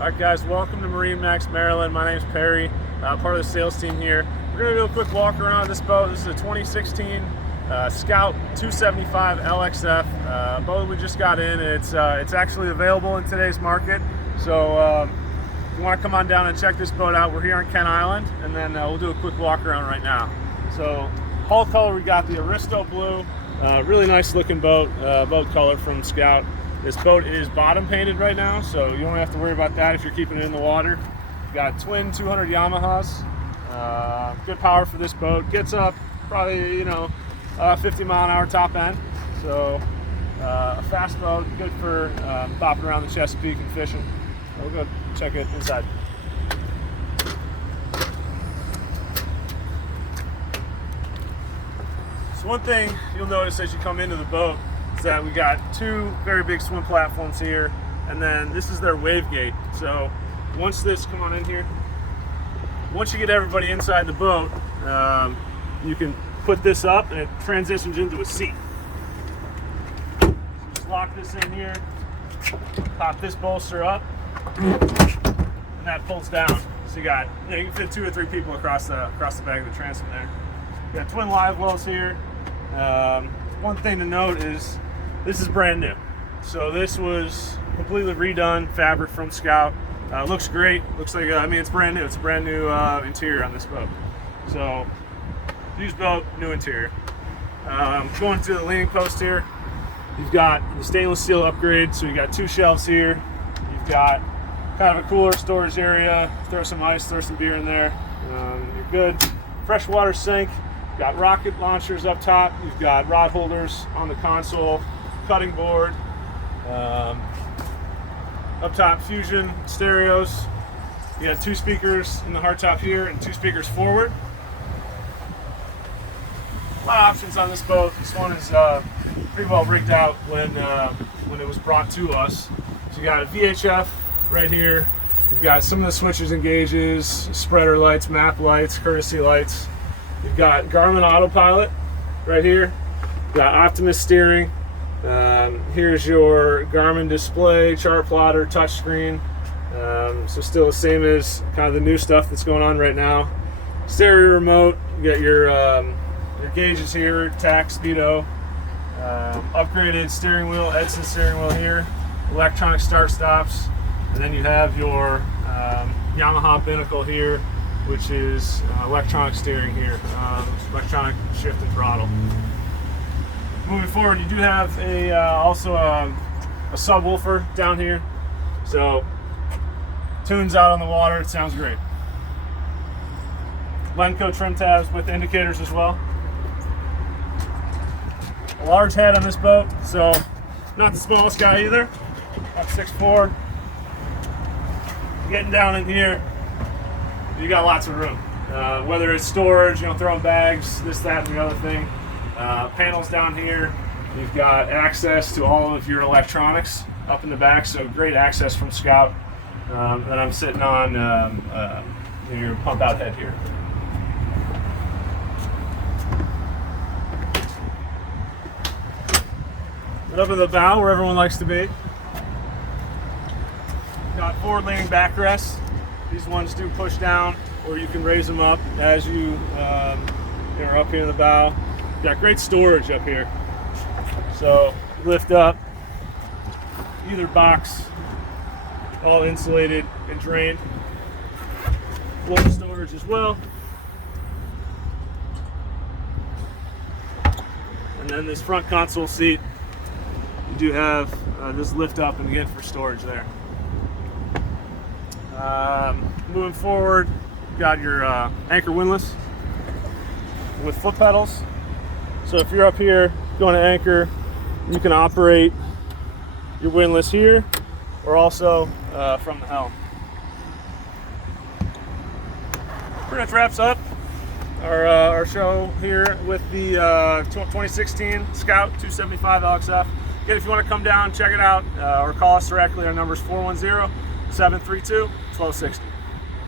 Alright guys, welcome to MarineMax Maryland. My name's Perry, part of the sales team here. We're going to do a quick walk around this boat. This is a 2016 Scout 275 LXF boat we just got in. It's actually available in today's market. So if you want to come on down and check this boat out, we're here on Kent Island, and then we'll do a quick walk around right now. So hull color, we got the Aristo Blue, really nice looking boat color from Scout. This boat is bottom painted right now, so you don't have to worry about that if you're keeping it in the water. We've got twin 200 Yamahas. Good power for this boat. Gets up probably 50 mile an hour top end. So a fast boat, good for bopping around the Chesapeake and fishing. We'll go check it inside. So one thing you'll notice as you come into the boat is that we got two very big swim platforms here, and then this is their wave gate. So once come on in here, once you get everybody inside the boat, you can put this up and it transitions into a seat. Just lock this in here, pop this bolster up, and that pulls down. So you got, you can fit 2 or 3 people across the back of the transom there. You got twin live wells here. One thing to note is this is brand new. So this was completely redone fabric from Scout. Looks great. Looks like, it's brand new. It's a brand new interior on this boat. So used boat, new interior. Going to the leaning post here, you've got the stainless steel upgrade. So you got 2 shelves here. You've got kind of a cooler storage area. Throw some ice, throw some beer in there. You're good. Freshwater sink. Got rocket launchers up top. You've got rod holders on the console, cutting board. Up top, Fusion stereos. You got 2 speakers in the hardtop here and 2 speakers forward. A lot of options on this boat. This one is pretty well rigged out when it was brought to us. So you got a VHF right here. You've got some of the switches and gauges, spreader lights, map lights, courtesy lights. You've got Garmin autopilot right here. You've got Optimus steering. Here's your Garmin display, chart plotter, touchscreen. So still the same as kind of the new stuff that's going on right now. Stereo remote. You got your gauges here, tack, speedo. Upgraded steering wheel, Edson steering wheel here. Electronic start stops. And then you have your Yamaha binnacle here, which is electronic steering here, electronic shift and throttle. Moving forward, you do have also a subwoofer down here, so tunes out on the water. It sounds great. Lenco trim tabs with indicators as well. A large head on this boat, so not the smallest guy either. About 6'4". Getting down in here, you got lots of room. Whether it's storage, throwing bags, this, that, and the other thing. Panels down here. You've got access to all of your electronics up in the back, so great access from Scout. And I'm sitting on your pump out head here. And up in the bow, where everyone likes to be. Got forward leaning backrests. These ones do push down, or you can raise them up as you are up here in the bow. Got great storage up here. So lift up, either box, all insulated and drained. Floor storage as well. And then this front console seat, you do have this lift up and again for storage there. Moving forward, you've got your anchor windlass with foot pedals. So if you're up here going to anchor, you can operate your windlass here or also from the helm. Pretty much wraps up our show here with the 2016 Scout 275 LXF. Again, if you want to come down, check it out, or call us directly. Our number is 410-732-1260.